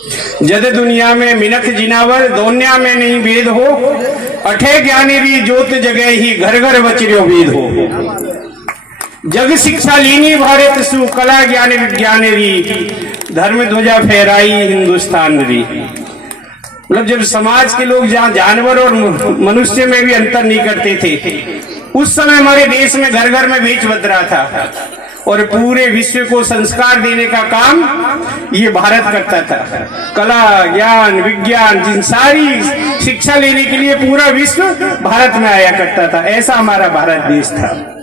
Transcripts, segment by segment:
जद दुनिया में मिनख जिनावर दोन्या में नहीं भेद हो, अठे ज्ञानेरी ज्योत जगह ही घर घर बचर्यो वेद हो। जग शिक्षा लीनी भारत सु कला ज्ञान विज्ञान री, धर्म ध्वजा फहराई हिंदुस्तान री। मतलब जब समाज के लोग जहाँ जानवर और मनुष्य में भी अंतर नहीं करते थे, उस समय हमारे देश में घर घर में बीच बद रहा था और पूरे विश्व को संस्कार देने का काम ये भारत करता था। कला ज्ञान विज्ञान जिन सारी शिक्षा लेने के लिए पूरा विश्व भारत में आया करता था। ऐसा हमारा भारत देश था,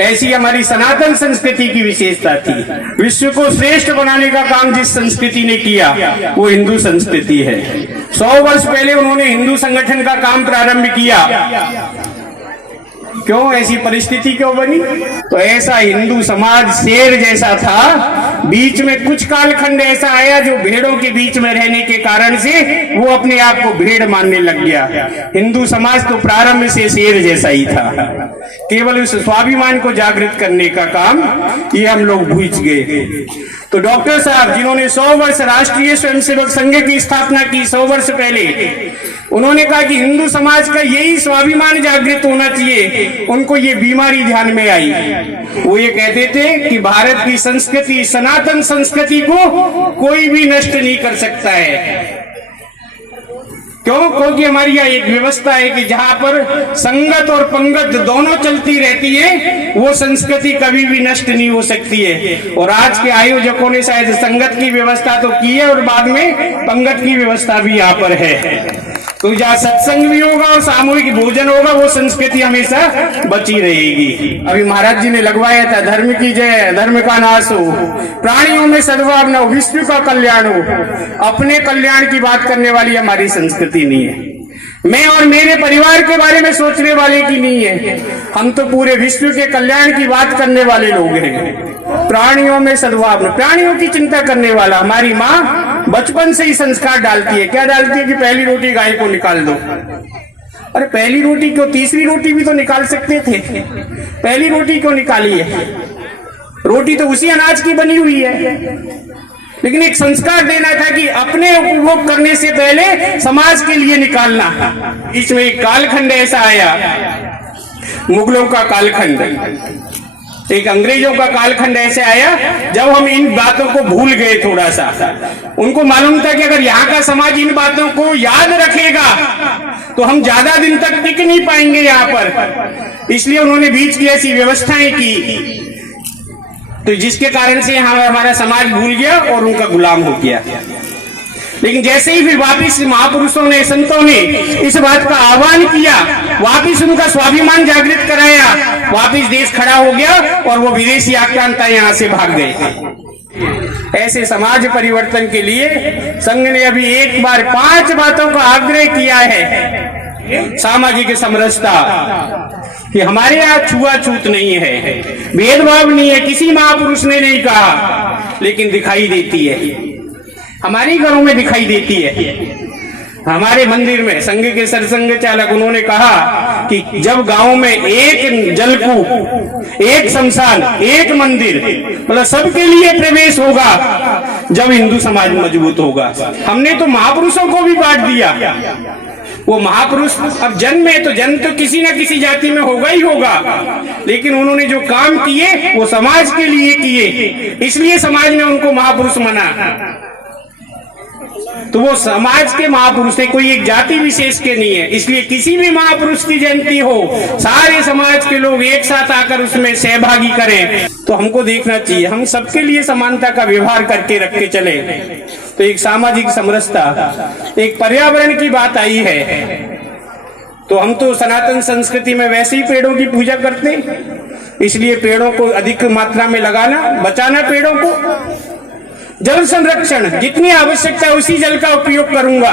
ऐसी हमारी सनातन संस्कृति की विशेषता थी। विश्व को श्रेष्ठ बनाने का काम जिस संस्कृति ने किया वो हिंदू संस्कृति है। 100 वर्ष पहले उन्होंने हिंदू संगठन का काम प्रारंभ किया। क्यों ऐसी परिस्थिति क्यों बनी? तो ऐसा हिंदू समाज शेर जैसा था, बीच में कुछ कालखंड ऐसा आया जो भेड़ों के बीच में रहने के कारण से वो अपने आप को भेड़ मानने लग गया। हिंदू समाज तो प्रारंभ से शेर जैसा ही था। केवल उस स्वाभिमान को जागृत करने का काम ये हम लोग भूल गए। तो डॉक्टर साहब जिन्होंने 100 वर्ष राष्ट्रीय स्वयंसेवक संघ की स्थापना की, 100 वर्ष पहले उन्होंने कहा कि हिंदू समाज का यही स्वाभिमान जागृत होना चाहिए। उनको ये बीमारी ध्यान में आई। वो ये कहते थे कि भारत की संस्कृति, सनातन संस्कृति को कोई भी नष्ट नहीं कर सकता है। क्यों? क्योंकि हमारी यहाँ एक व्यवस्था है कि जहाँ पर संगत और पंगत दोनों चलती रहती है, वो संस्कृति कभी भी नष्ट नहीं हो सकती है। और आज के आयोजकों ने शायद संगत की व्यवस्था तो की है और बाद में पंगत की व्यवस्था भी यहाँ पर है। तो जहाँ सत्संग भी होगा और सामूहिक भोजन होगा, वो संस्कृति हमेशा बची रहेगी। अभी महाराज जी ने लगवाया था, धर्म की जय, धर्म का नाश हो, प्राणियों में सद्भाव न हो, विश्व का कल्याण हो। अपने कल्याण की बात करने वाली हमारी संस्कृति नहीं है। मैं और मेरे परिवार के बारे में सोचने वाले की नहीं है। हम तो पूरे विश्व के कल्याण की बात करने वाले लोग हैं। प्राणियों में सद्भाव, प्राणियों की चिंता करने वाला। हमारी माँ बचपन से ही संस्कार डालती है। क्या डालती है? कि पहली रोटी गाय को निकाल दो। अरे पहली रोटी क्यों? तीसरी रोटी भी तो निकाल सकते थे। पहली रोटी क्यों निकाली है? रोटी तो उसी अनाज की बनी हुई है। लेकिन एक संस्कार देना था कि अपने उपभोग करने से पहले समाज के लिए निकालना। इसमें एक कालखंड ऐसा आया, मुगलों का कालखंड, एक अंग्रेजों का कालखंड ऐसे आया जब हम इन बातों को भूल गए। थोड़ा सा उनको मालूम था कि अगर यहाँ का समाज इन बातों को याद रखेगा तो हम ज्यादा दिन तक टिक नहीं पाएंगे यहाँ पर। इसलिए उन्होंने बीच की ऐसी व्यवस्थाएं की, तो जिसके कारण से हमारा समाज भूल गया और उनका गुलाम हो गया। लेकिन जैसे ही फिर वापिस महापुरुषों ने, संतों ने इस बात का आह्वान किया, वापिस उनका स्वाभिमान जागृत कराया, वापिस देश खड़ा हो गया और वो विदेशी आक्रांता यहाँ से भाग गए। ऐसे समाज परिवर्तन के लिए संघ ने अभी एक बार 5 बातों का आग्रह किया है। सामाजिक समरसता, कि हमारे यहाँ छुआछूत नहीं है, भेदभाव नहीं है, किसी महापुरुष ने नहीं कहा, लेकिन दिखाई देती है, हमारे घरों में दिखाई देती है। हमारे मंदिर में संघ के सरसंघ चालक उन्होंने कहा कि जब गांव में एक जलकूप, एक शमशान, एक मंदिर, मतलब सबके लिए प्रवेश होगा, जब हिंदू समाज मजबूत होगा। हमने तो महापुरुषों को भी बांट दिया। वो महापुरुष अब जन्म है तो जन्म तो किसी न किसी जाति में होगा ही होगा, लेकिन उन्होंने जो काम किए वो समाज के लिए किए, इसलिए समाज ने उनको महापुरुष माना। तो वो समाज के महापुरुष है, कोई एक जाति विशेष के नहीं है। इसलिए किसी भी महापुरुष की जयंती हो, सारे समाज के लोग एक साथ आकर उसमें सहभागी करें। तो हमको देखना चाहिए हम सबके लिए समानता का व्यवहार करके रख के चले। तो एक सामाजिक समरसता, एक पर्यावरण की बात आई है। तो हम तो सनातन संस्कृति में वैसे ही पेड़ों की पूजा करते हैं, इसलिए पेड़ों को अधिक मात्रा में लगाना, बचाना पेड़ों को। जल संरक्षण, जितनी आवश्यकता है उसी जल का उपयोग करूंगा।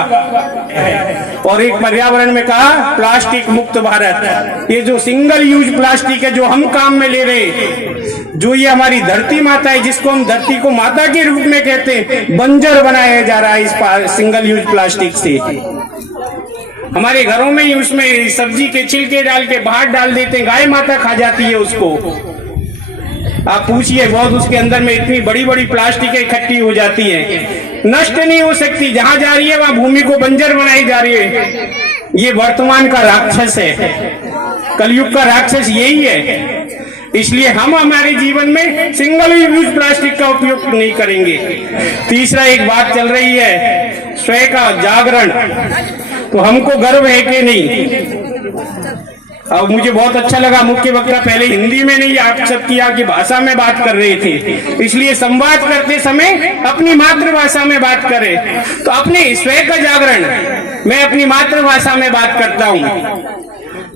और एक पर्यावरण में कहा प्लास्टिक मुक्त भारत। ये जो सिंगल यूज प्लास्टिक है जो हम काम में ले रहे, जो ये हमारी धरती माता है, जिसको हम धरती को माता के रूप में कहते हैं, बंजर बनाया जा रहा है इस सिंगल यूज प्लास्टिक से। हमारे घरों में ही उसमें सब्जी के छिलके डाल के बाहर डाल देते हैं, गाय माता खा जाती है उसको। आप पूछिए, बहुत उसके अंदर में इतनी बड़ी बड़ी प्लास्टिकें इकट्ठी हो जाती हैं, नष्ट नहीं हो सकती, जहां जा रही है वहां भूमि को बंजर बनाई जा रही है। ये वर्तमान का राक्षस है, कलयुग का राक्षस यही है। इसलिए हम हमारे जीवन में सिंगल यूज प्लास्टिक का उपयोग नहीं करेंगे। तीसरा एक बात चल रही है स्वयं का जागरण, तो हमको गर्व है कि नहीं? अब मुझे बहुत अच्छा लगा, मुख्य वक्ता पहले हिंदी में नहीं आप सब की यहाँ की भाषा में बात कर रहे थे, इसलिए संवाद करते समय अपनी मातृभाषा में बात करें। तो अपने स्वयं का जागरण मैं अपनी मातृभाषा में बात करता हूँ।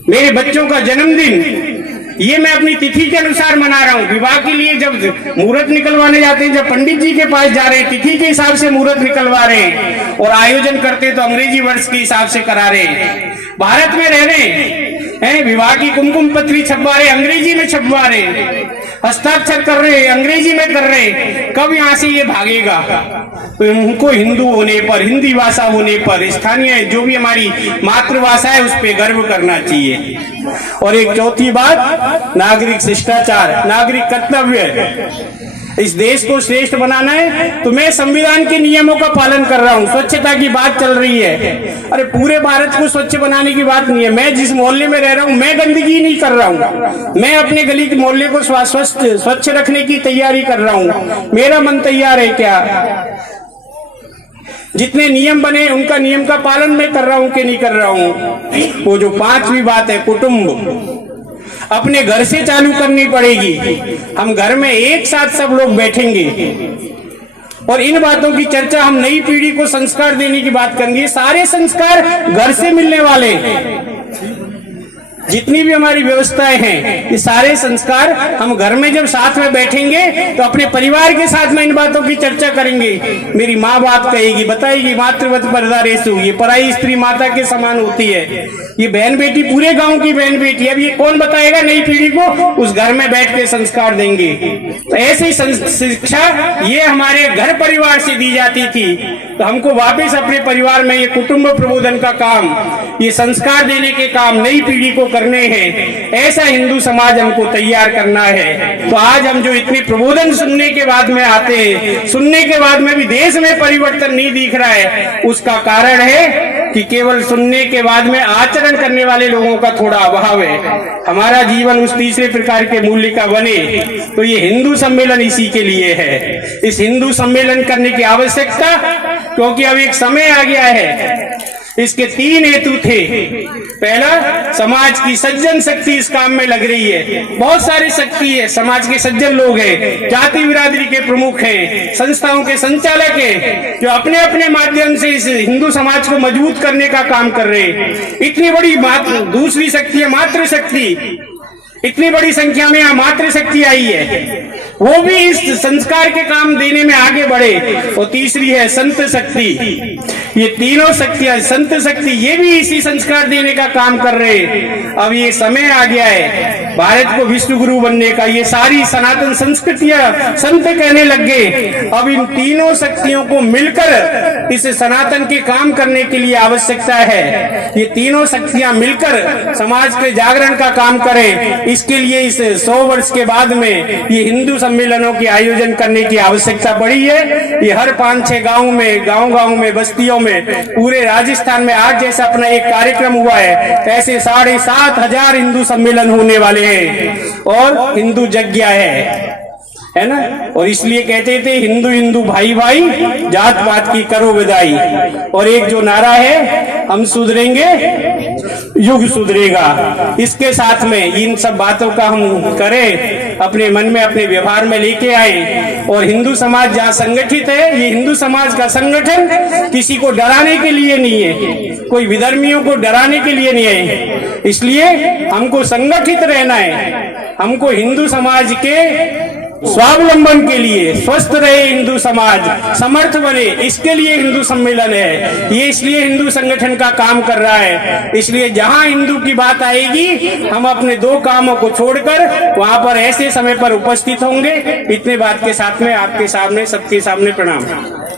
मेरे बच्चों का जन्मदिन ये मैं अपनी तिथि के अनुसार मना रहा हूँ। विवाह के लिए जब मुहूर्त निकलवाने जाते हैं, जब पंडित जी के पास जा रहे हैं, तिथि के हिसाब से मुहूर्त निकलवा रहे हैं और आयोजन करते तो अंग्रेजी वर्ष के हिसाब से करा रहे हैं। भारत में रह रहे हैं, विवाह की कुमकुम पत्री छपवा रहे, अंग्रेजी में छपवा रहे, हस्ताक्षर कर रहे, अंग्रेजी में कर रहे। कब यहाँ से ये भागेगा? तो उनको हिंदू होने पर, हिंदी भाषा होने पर, स्थानीय जो भी हमारी मातृभाषा है उस पर गर्व करना चाहिए। और एक चौथी बात, नागरिक शिष्टाचार, नागरिक कर्तव्य। इस देश को श्रेष्ठ बनाना है तो मैं संविधान के नियमों का पालन कर रहा हूँ। स्वच्छता की बात चल रही है, अरे पूरे भारत को स्वच्छ बनाने की बात नहीं है। मैं जिस मोहल्ले में रह रहा हूँ मैं गंदगी नहीं कर रहा हूँ, मैं अपने गली के मोहल्ले को स्वच्छ रखने की तैयारी कर रहा हूँ। मेरा मन तैयार है क्या? जितने नियम बने उनका नियम का पालन मैं कर रहा हूँ कि नहीं कर रहा हूँ? वो जो पांचवी बात है कुटुंब, अपने घर से चालू करनी पड़ेगी। हम घर में एक साथ सब लोग बैठेंगे और इन बातों की चर्चा, हम नई पीढ़ी को संस्कार देने की बात करेंगे। सारे संस्कार घर से मिलने वाले हैं। जितनी भी हमारी व्यवस्थाएं हैं ये सारे संस्कार हम घर में जब साथ में बैठेंगे तो अपने परिवार के साथ में इन बातों की चर्चा करेंगे। मेरी माँ बात कहेगी, बताएगी मातृवत परदारेसु, ये पराई स्त्री माता के समान होती है। ये बहन बेटी पूरे गांव की बहन बेटी, अब ये कौन बताएगा नई पीढ़ी को? उस घर में बैठ के संस्कार देंगे। तो ऐसी शिक्षा ये हमारे घर परिवार से दी जाती थी, तो हमको वापस अपने परिवार में ये कुटुंब प्रबोधन का काम, ये संस्कार देने के काम नई पीढ़ी को करने हैं। ऐसा हिंदू समाज हमको तैयार करना है। तो आज हम जो इतने प्रबोधन सुनने के बाद में आते हैं, सुनने के बाद में भी देश में परिवर्तन नहीं दिख रहा है, उसका कारण है कि केवल सुनने के बाद में आचरण करने वाले लोगों का थोड़ा अभाव है। हमारा जीवन उस तीसरे प्रकार के मूल्य का बने, तो ये हिंदू सम्मेलन इसी के लिए है। इस हिंदू सम्मेलन करने की आवश्यकता, क्योंकि अब एक समय आ गया है। इसके तीन हेतु थे। पहला, समाज की सज्जन शक्ति इस काम में लग रही है। बहुत सारी शक्ति है, समाज के सज्जन लोग हैं, जाति बिरादरी के प्रमुख हैं, संस्थाओं के संचालक हैं, जो अपने अपने माध्यम से इस हिंदू समाज को मजबूत करने का काम कर रहे हैं। इतनी बड़ी दूसरी शक्ति है मातृशक्ति, इतनी बड़ी संख्या में यहाँ मातृशक्ति आई है, वो भी इस संस्कार के काम देने में आगे बढ़े। और तीसरी है संत शक्ति। ये तीनों शक्तियां, संत शक्ति, ये भी इसी संस्कार देने का काम कर रहे हैं। अब ये समय आ गया है भारत को विश्व गुरु बनने का। ये सारी सनातन संस्कृतियां संत कहने लग गए। अब इन तीनों शक्तियों को मिलकर इस सनातन के काम करने के लिए आवश्यकता है। ये तीनों शक्तियां मिलकर समाज के जागरण का काम करें। इसके लिए इस 100 वर्ष के बाद में ये हिंदू सम्मेलनों की आयोजन करने की आवश्यकता पड़ी है। ये हर 5-6 गाँव में, गाँव में, बस्तियों में, पूरे राजस्थान में आज जैसा अपना एक कार्यक्रम हुआ है, ऐसे 7,500 हिंदू सम्मेलन होने वाले हैं और हिंदू यज्ञ है ना। और इसलिए कहते थे हिंदू हिंदू भाई भाई, जात पात की करो विदाई। और एक जो नारा है, हम सुधरेंगे युग सुधरेगा। इसके साथ में इन सब बातों का हम करें, अपने मन में, अपने व्यवहार में लेके आए। और हिंदू समाज जहाँ संगठित है, ये हिंदू समाज का संगठन किसी को डराने के लिए नहीं है, कोई विधर्मियों को डराने के लिए नहीं है। इसलिए हमको संगठित रहना है। हमको हिंदू समाज के स्वावलंबन के लिए, स्वस्थ रहे हिंदू समाज, समर्थ बने, इसके लिए हिंदू सम्मेलन है। ये इसलिए हिंदू संगठन का काम कर रहा है। इसलिए जहां हिंदू की बात आएगी, हम अपने 2 कामों को छोड़कर वहां पर ऐसे समय पर उपस्थित होंगे। इतने बात के साथ में आपके सामने, सबके सामने प्रणाम।